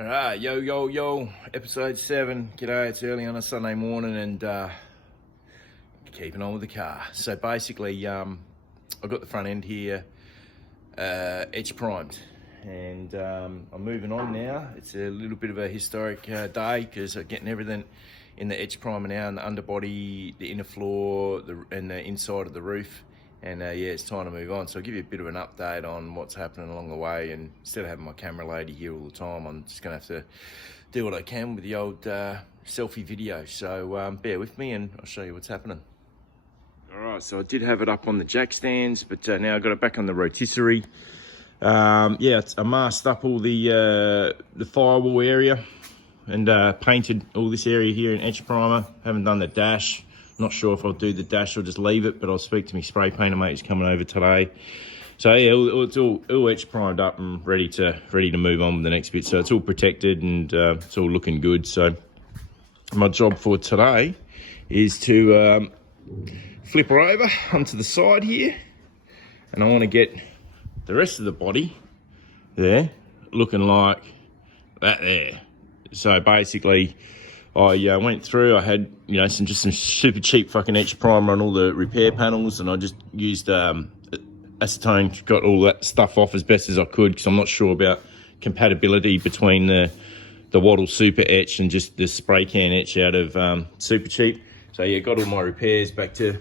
All right, yo, episode 7. G'day, it's early on a Sunday morning and keeping on with the car. So basically, I've got the front end here edge primed and I'm moving on now. It's a little bit of a historic day because I'm getting everything in the edge primer now, and the underbody, the inner floor, and the inside of the roof. And yeah, it's time to move on. So I'll give you a bit of an update on what's happening along the way. And instead of having my camera lady here all the time, I'm just gonna have to do what I can with the old selfie video. So bear with me and I'll show you what's happening. All right, so I did have it up on the jack stands, but now I've got it back on the rotisserie. Yeah, I masked up all the firewall area and painted all this area here in edge primer. Haven't done the dash. Not sure if I'll do the dash or just leave it, but I'll speak to my spray painter mate who's coming over today. So yeah, it's all edge primed up and ready to move on with the next bit. So it's all protected and it's all looking good. So my job for today is to flip her over onto the side here, and I want to get the rest of the body there looking like that there. So basically, I went through, I had, some super cheap fucking edge primer on all the repair panels, and I just used acetone, got all that stuff off as best as I could, because I'm not sure about compatibility between the Wattle Super Etch and just the spray can etch out of Super Cheap. So yeah, got all my repairs back to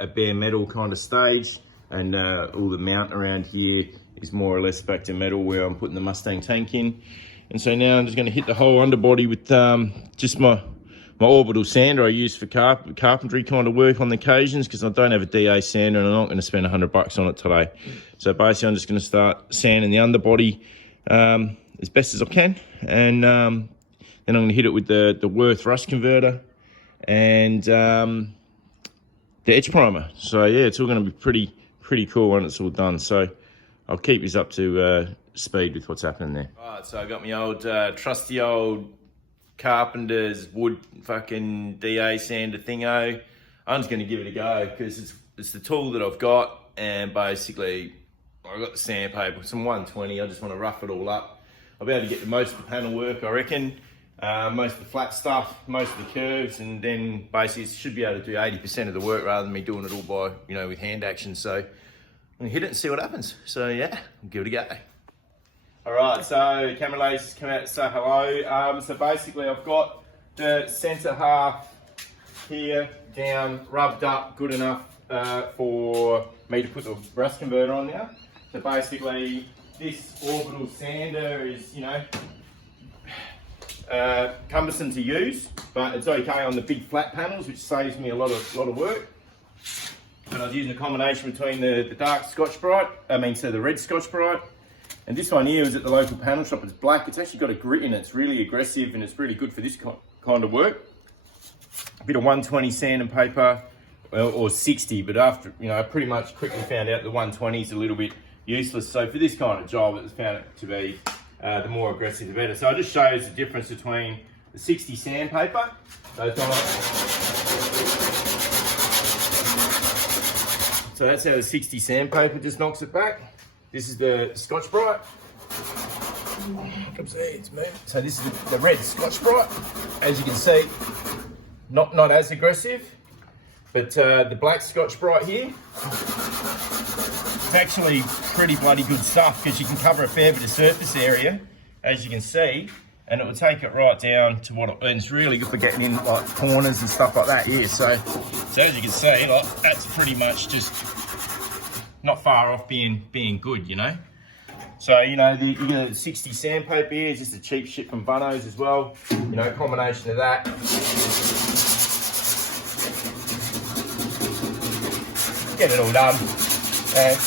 a bare metal kind of stage, and all the mount around here is more or less back to metal where I'm putting the Mustang tank in. And so now I'm just going to hit the whole underbody with just my orbital sander I use for carpentry kind of work on the occasions, because I don't have a DA sander and I'm not going to spend $100 on it today. So basically I'm just going to start sanding the underbody as best as I can, and then I'm going to hit it with the Worth rust converter and the edge primer. So yeah, it's all going to be pretty cool when it's all done. So I'll keep you up to speed with what's happening there. All right, so I got my old trusty old Carpenter's wood fucking DA sander thingo. I'm just going to give it a go because it's the tool that I've got, and basically I've got the sandpaper, some 120. I just want to rough it all up. I'll be able to get to most of the panel work, I reckon. Most of the flat stuff, most of the curves, and then basically it should be able to do 80% of the work rather than me doing it all by, with hand action. So I'm gonna hit it and see what happens. So yeah, I'll give it a go. All right, so camera ladies come out to say hello. So basically I've got the center half here down, rubbed up good enough for me to put the rust converter on now. So basically this orbital sander is, cumbersome to use, but it's okay on the big flat panels, which saves me a lot of work. And I was using a combination between the dark Scotch-Brite, the red Scotch-Brite, and this one here is at the local panel shop. It's black. It's actually got a grit in it. It's really aggressive and it's really good for this kind of work. A bit of 120 sand and paper, or 60, but after, I pretty much quickly found out the 120 is a little bit useless. So for this kind of job, it's found it to be the more aggressive the better. So I just show you the difference between the 60 sandpaper. So that's how the 60 sandpaper just knocks it back. This is the Scotch-Brite. So this is the red Scotch-Brite. As you can see, not as aggressive, but the black Scotch-Brite here, it's actually pretty bloody good stuff, because you can cover a fair bit of surface area, as you can see, and it will take it right down to and it's really good for getting in like corners and stuff like that here. So as you can see, like, that's pretty much just not far off being good, So, you get the 60 sandpaper here, is just a cheap shit from Bunno's as well. Combination of that. Get it all done. And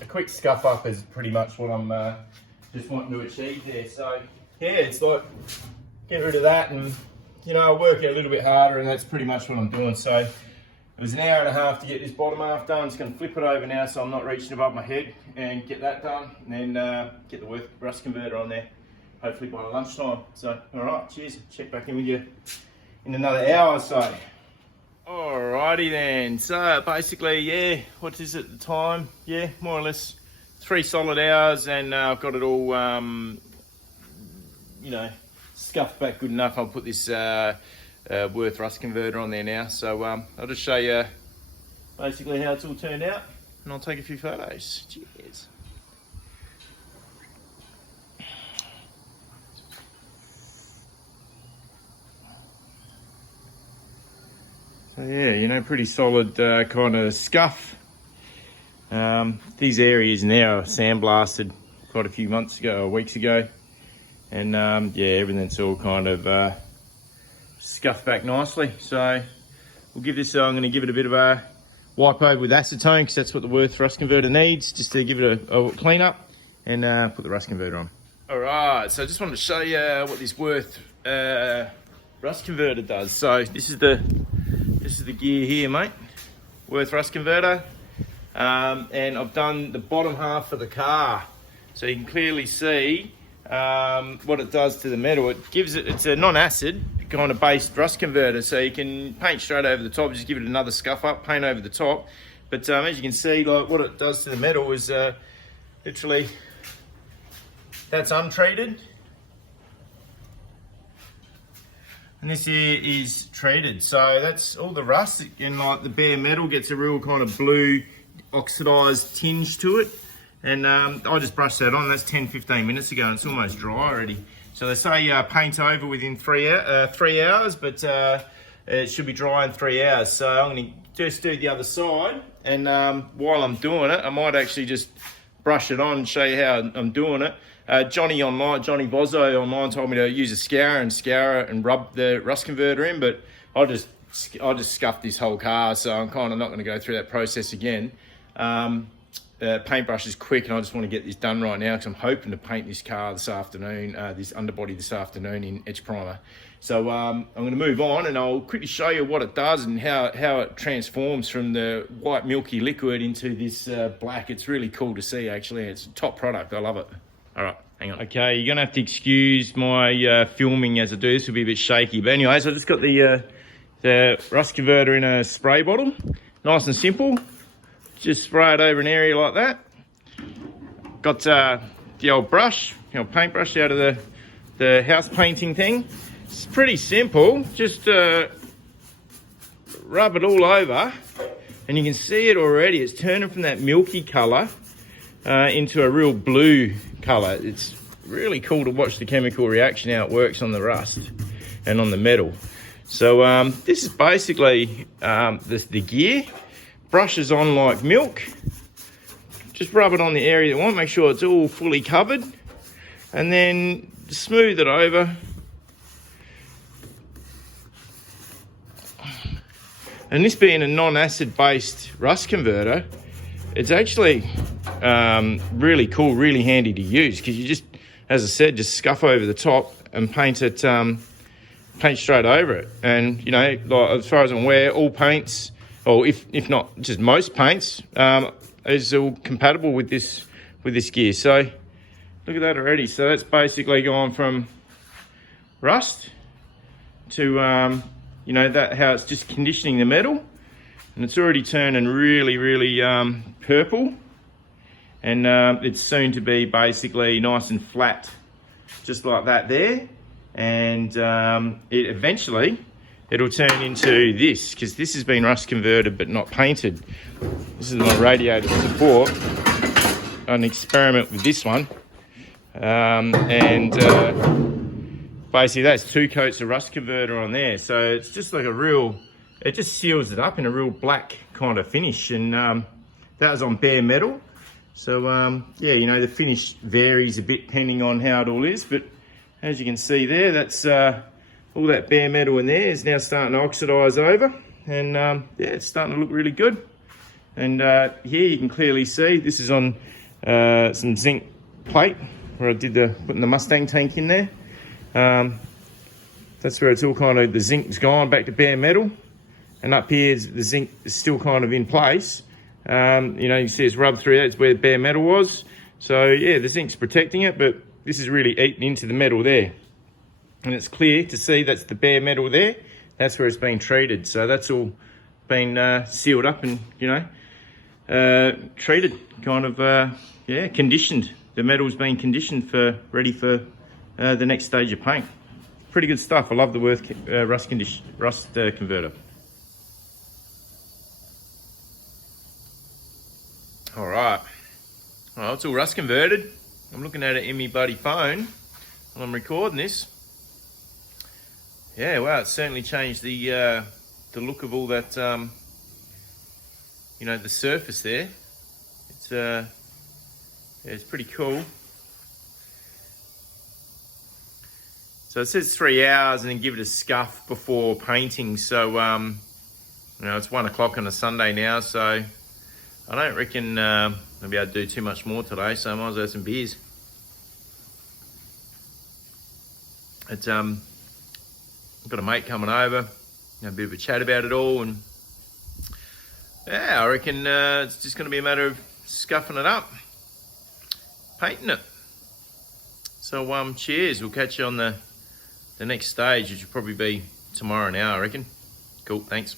a quick scuff up is pretty much what I'm just wanting to achieve there. So, yeah, it's like, get rid of that and, I'll work it a little bit harder, and that's pretty much what I'm doing. So, it was an hour and a half to get this bottom half done. I'm just going to flip it over now so I'm not reaching above my head, and get that done, and then get the Worth rust converter on there, hopefully by lunchtime. So, all right, cheers. Check back in with you in another hour or so. Alrighty then, so basically, yeah, what is it, the time? Yeah, more or less 3 solid hours, and I've got it all, you know, scuffed back good enough. I'll put this Worth rust converter on there now. So I'll just show you basically how it's all turned out, and I'll take a few photos. Cheers. So yeah, you know, pretty solid kind of scuff. These areas now are sandblasted quite a few months ago, or weeks ago, and yeah, everything's all kind of scuffed back nicely. So we'll give this, I'm going to give it a bit of a wipe over with acetone, because that's what the Worth rust converter needs, just to give it a clean up, and put the rust converter on. All right, so I just wanted to show you what this Worth rust converter does. So this is the gear here, mate. Worth rust converter. And I've done the bottom half of the car, so you can clearly see what it does to the metal. It gives it, it's a non-acid kind of based rust converter, so you can paint straight over the top, just give it another scuff up, paint over the top. But as you can see, like, what it does to the metal is literally, that's untreated, and this here is treated. So that's all the rust, and like the bare metal gets a real kind of blue oxidized tinge to it. And I just brushed that on. That's 10-15 minutes ago, and it's almost dry already. So they say paint over within 3 hours, but it should be dry in 3 hours. So I'm going to just do the other side, and while I'm doing it, I might actually just brush it on and show you how I'm doing it. Johnny Bozzo online told me to use a scourer and rub the rust converter in, but I just scuffed this whole car, so I'm kind of not going to go through that process again. Paintbrush is quick, and I just want to get this done right now, because I'm hoping to paint this car this afternoon, this underbody this afternoon in edge primer. So I'm going to move on, and I'll quickly show you what it does and how it transforms from the white milky liquid into this black. It's really cool to see, actually. It's a top product. I love it. All right, hang on. Okay, you're going to have to excuse my filming as I do this. Will be a bit shaky, but anyways, I just got the rust converter in a spray bottle. Nice and simple. Just spray it over an area like that. Got the old brush, the old paintbrush out of the house painting thing. It's pretty simple. Just rub it all over, and you can see it already. It's turning from that milky colour into a real blue colour. It's really cool to watch the chemical reaction, how it works on the rust and on the metal. So this is basically the gear. Brushes on like milk. Just rub it on the area you want, make sure it's all fully covered, and then smooth it over. And this being a non-acid based rust converter, it's actually really cool, really handy to use, because you just, as I said, just scuff over the top and paint it, paint straight over it. And you know, like, as far as I'm aware, all paints, or if not just most paints, is all compatible with this gear. So look at that already. So that's basically gone from rust to you know, that how it's just conditioning the metal, and it's already turning really purple, and it's soon to be basically nice and flat, just like that there. And it eventually it'll turn into this, because this has been rust converted but not painted. This is my radiator support. An experiment with this one, and basically that's 2 coats of rust converter on there. So it's just like a real, it just seals it up in a real black kind of finish. And that was on bare metal. So yeah, you know, the finish varies a bit depending on how it all is, but as you can see there, that's all that bare metal in there is now starting to oxidize over, and yeah, it's starting to look really good. And here you can clearly see this is on some zinc plate where I did putting the Mustang tank in there. That's where it's all kind of, the zinc's gone back to bare metal, and up here the zinc is still kind of in place. You know, you can see it's rubbed through. That's where the bare metal was. So yeah, the zinc's protecting it, but this is really eating into the metal there. And it's clear to see that's the bare metal there. That's where it's been treated. So that's all been sealed up and, you know, treated kind of yeah, conditioned. The metal's been conditioned for ready for the next stage of paint. Pretty good stuff. I love the rust converter. All right. Well, it's all rust converted. I'm looking at it in my buddy phone while I'm recording this. Yeah, wow, it's certainly changed the look of all that, you know, the surface there. It's yeah, it's pretty cool. So it says 3 hours and then give it a scuff before painting. So, you know, it's 1 o'clock on a Sunday now, so I don't reckon I'll be able to do too much more today, so I might as well have some beers. It's, I've got a mate coming over, have a bit of a chat about it all, and yeah, I reckon it's just going to be a matter of scuffing it up, painting it. So cheers, we'll catch you on the next stage, which will probably be tomorrow now, I reckon. Cool, thanks.